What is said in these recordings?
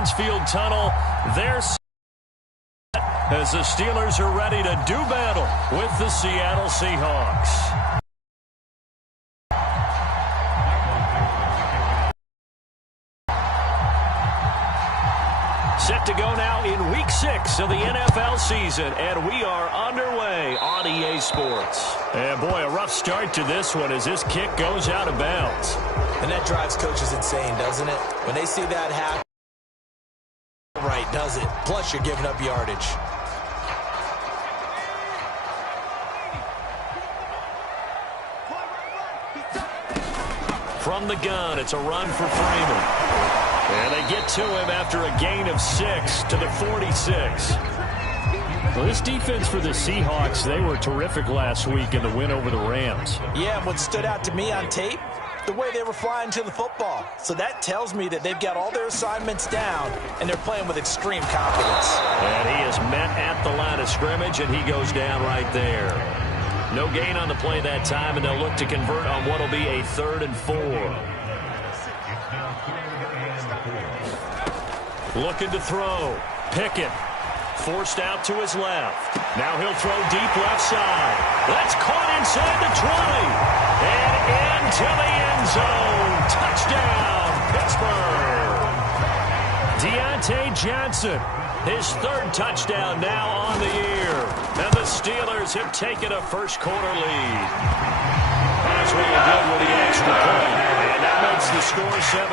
Heinz Field tunnel. They're set as the Steelers are ready to do battle with the Seattle Seahawks. Set to go now in Week 6 of the NFL season, and we are underway on EA Sports. And boy, a rough start to this one as this kick goes out of bounds. And that drives coaches insane, doesn't it? When they see that happen, right, does it? Plus, you're giving up yardage. From the gun, it's a run for Freeman. And they get to him after a gain of 6 to the 46. Well, this defense for the Seahawks, they were terrific last week in the win over the Rams. Yeah, and what stood out to me on tape, the way they were flying to the football. So that tells me that they've got all their assignments down, and they're playing with extreme confidence. And he is met at the line of scrimmage, and he goes down right there. No gain on the play that time, and they'll look to convert on what will be a 3rd and 4. Looking to throw. Pickett forced out to his left. Now he'll throw deep left side. That's caught inside the 20. And into the end zone. Touchdown, Pittsburgh. Deontay Johnson, his 3rd touchdown now on the year. And the Steelers have taken a first-quarter lead. That's really good with the extra point. And that makes the score 7-0.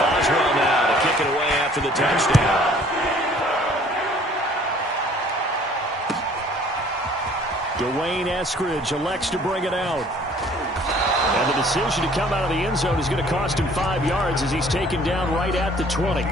Boswell now to kick it away after the touchdown. Dwayne Eskridge elects to bring it out. And the decision to come out of the end zone is going to cost him 5 yards as he's taken down right at the 20.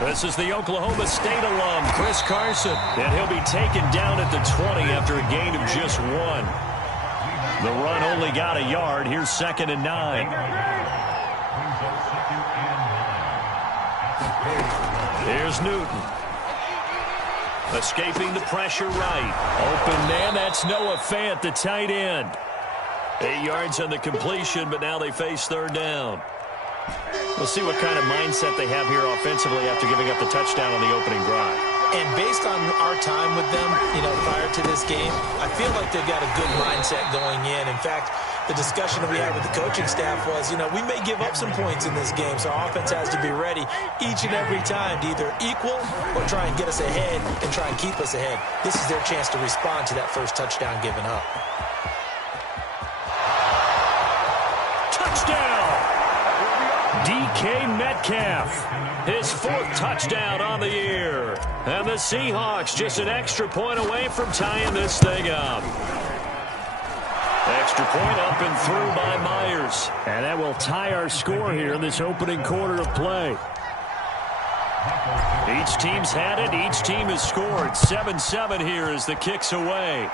This is the Oklahoma State alum, Chris Carson. And he'll be taken down at the 20 after a gain of just 1. The run only got a yard. Here's 2nd and 9. Here's Newton. Escaping the pressure right. Open man, that's Noah Fant, the tight end. 8 yards on the completion, but now they face 3rd down. We'll see what kind of mindset they have here offensively after giving up the touchdown on the opening drive. And based on our time with them, prior to this game, I feel like they've got a good mindset going in. In fact, the discussion that we had with the coaching staff was, we may give up some points in this game, so our offense has to be ready each and every time to either equal or try and get us ahead and try and keep us ahead. This is their chance to respond to that first touchdown given up. Touchdown! DK Metcalf, his 4th touchdown on the year. And the Seahawks just an extra point away from tying this thing up. Extra point up and through by Myers. And that will tie our score here in this opening quarter of play. Each team's had it. Each team has scored. 7-7 here as the kick's away.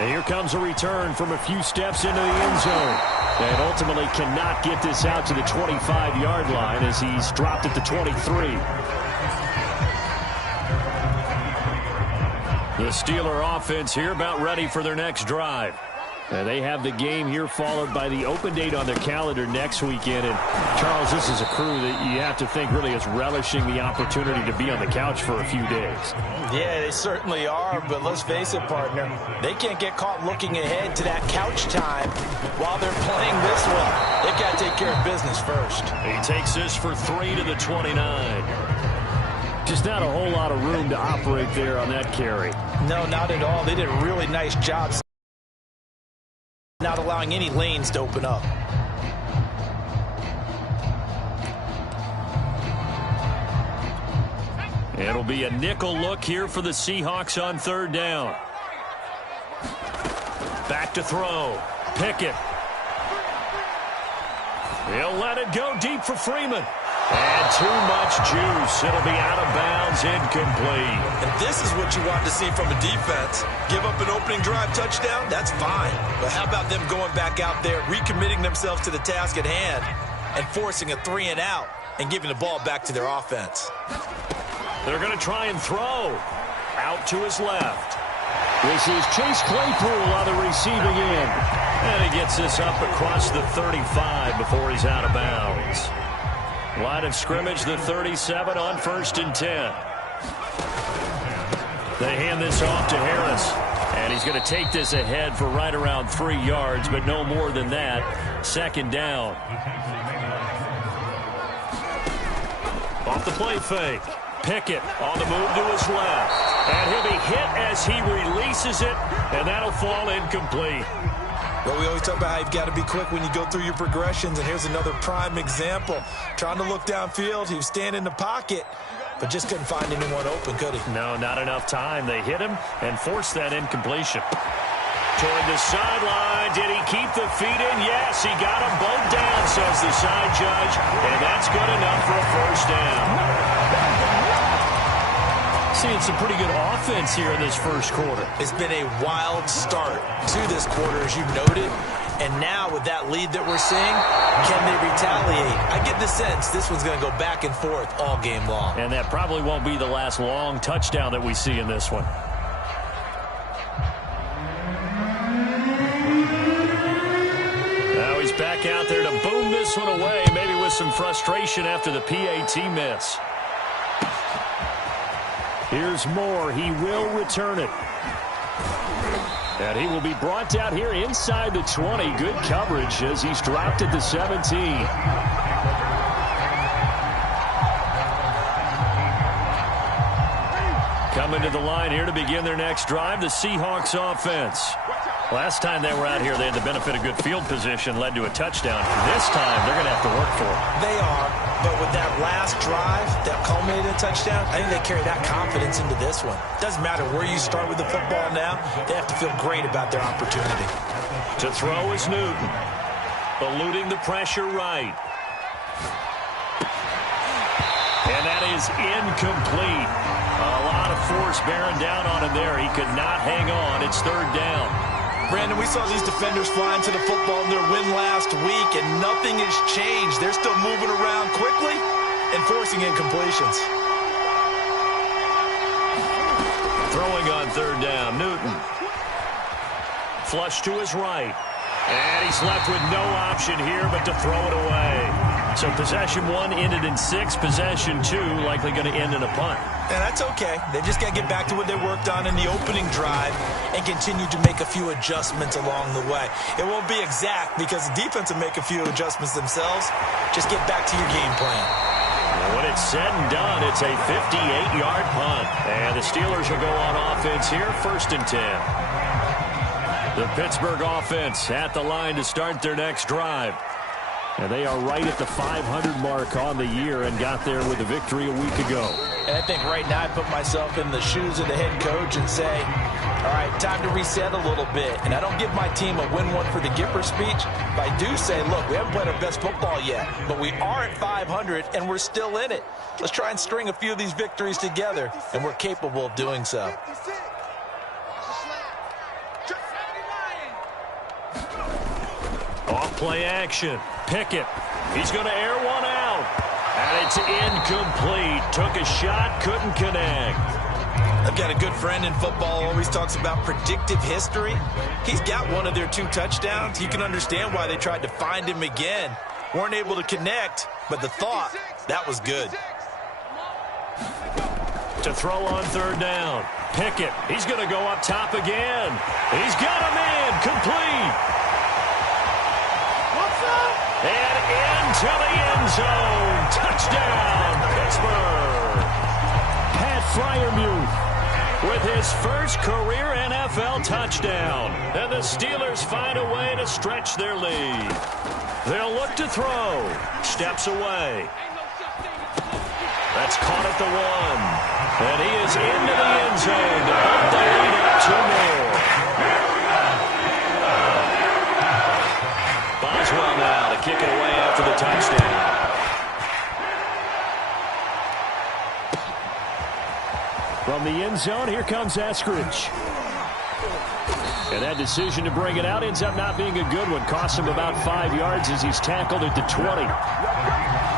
And here comes a return from a few steps into the end zone. And ultimately cannot get this out to the 25-yard line as he's dropped at the 23. The Steeler offense here about ready for their next drive. And they have the game here followed by the open date on their calendar next weekend. And, Charles, this is a crew that you have to think really is relishing the opportunity to be on the couch for a few days. Yeah, they certainly are, but let's face it, partner. They can't get caught looking ahead to that couch time while they're playing this one. They've got to take care of business first. He takes this for 3 to the 29. Just not a whole lot of room to operate there on that carry. No, not at all. They did a really nice job not allowing any lanes to open up. It'll be a nickel look here for the Seahawks on 3rd down. Back to throw. Pickett. He'll let it go deep for Freeman. And too much juice. It'll be out of bounds, incomplete. And this is what you want to see from a defense. Give up an opening drive touchdown, that's fine. But how about them going back out there, recommitting themselves to the task at hand, and forcing a 3-and-out and giving the ball back to their offense? They're going to try and throw. Out to his left. This is Chase Claypool on the receiving end. And he gets this up across the 35 before he's out of bounds. Line of scrimmage, the 37 on 1st and 10. They hand this off to Harris. And he's going to take this ahead for right around 3 yards, but no more than that. 2nd down. Off the play fake. Pickett on the move to his left. And he'll be hit as he releases it, and that'll fall incomplete. Well, we always talk about how you've got to be quick when you go through your progressions, and here's another prime example. Trying to look downfield, he was standing in the pocket, but just couldn't find anyone open, could he? No, not enough time. They hit him and forced that incompletion. Toward the sideline. Did he keep the feet in? Yes, he got them both down, says the side judge, and that's good enough for a 1st down. Seeing some pretty good offense here in this 1st quarter. It's been a wild start to this quarter, as you noted. And now with that lead that we're seeing, can they retaliate? I get the sense this one's going to go back and forth all game long. And that probably won't be the last long touchdown that we see in this one. Now he's back out there to boom this one away, maybe with some frustration after the PAT miss. Here's Moore. He will return it. And he will be brought down here inside the 20. Good coverage as he's dropped at the 17. Coming to the line here to begin their next drive, the Seahawks offense. Last time they were out here, they had the benefit of good field position, led to a touchdown. This time, they're going to have to work for it. They are, but with that last drive that culminated in a touchdown, I think they carry that confidence into this one. Doesn't matter where you start with the football now, they have to feel great about their opportunity. To throw is Newton, eluding the pressure right. And that is incomplete. A lot of force bearing down on him there. He could not hang on. It's 3rd down. Brandon, we saw these defenders flying to the football in their win last week, and nothing has changed. They're still moving around quickly and forcing incompletions. Throwing on 3rd down, Newton. Flush to his right. And he's left with no option here but to throw it away. So possession 1 ended in 6. Possession 2 likely going to end in a punt. And that's okay. They just got to get back to what they worked on in the opening drive and continue to make a few adjustments along the way. It won't be exact because the defense will make a few adjustments themselves. Just get back to your game plan. When it's said and done, it's a 58-yard punt. And the Steelers will go on offense here, 1st and 10. The Pittsburgh offense at the line to start their next drive. And they are right at the 500 mark on the year and got there with a victory a week ago. And I think right now I put myself in the shoes of the head coach and say, all right, time to reset a little bit. And I don't give my team a win one for the Gipper speech, but I do say, look, we haven't played our best football yet, but we are at 500 and we're still in it. Let's try and string a few of these victories together, and we're capable of doing so. Off play action. Pickett. He's going to air one out. And it's incomplete. Took a shot, couldn't connect. I've got a good friend in football, always talks about predictive history. He's got one of their 2 touchdowns. You can understand why they tried to find him again. Weren't able to connect, but the thought, that was good. To throw on 3rd down. Pickett. He's going to go up top again. He's got him in. Complete. And into the end zone. Touchdown, Pittsburgh. Pat Freiermuth with his first career NFL touchdown. And the Steelers find a way to stretch their lead. They'll look to throw. Steps away. That's caught at the 1. And he is into the end zone to put the lead up 2 more. Boswell now to kick it away after the touchdown. end zone. Here comes Eskridge. And that decision to bring it out ends up not being a good one. Costs him about 5 yards as he's tackled at the 20.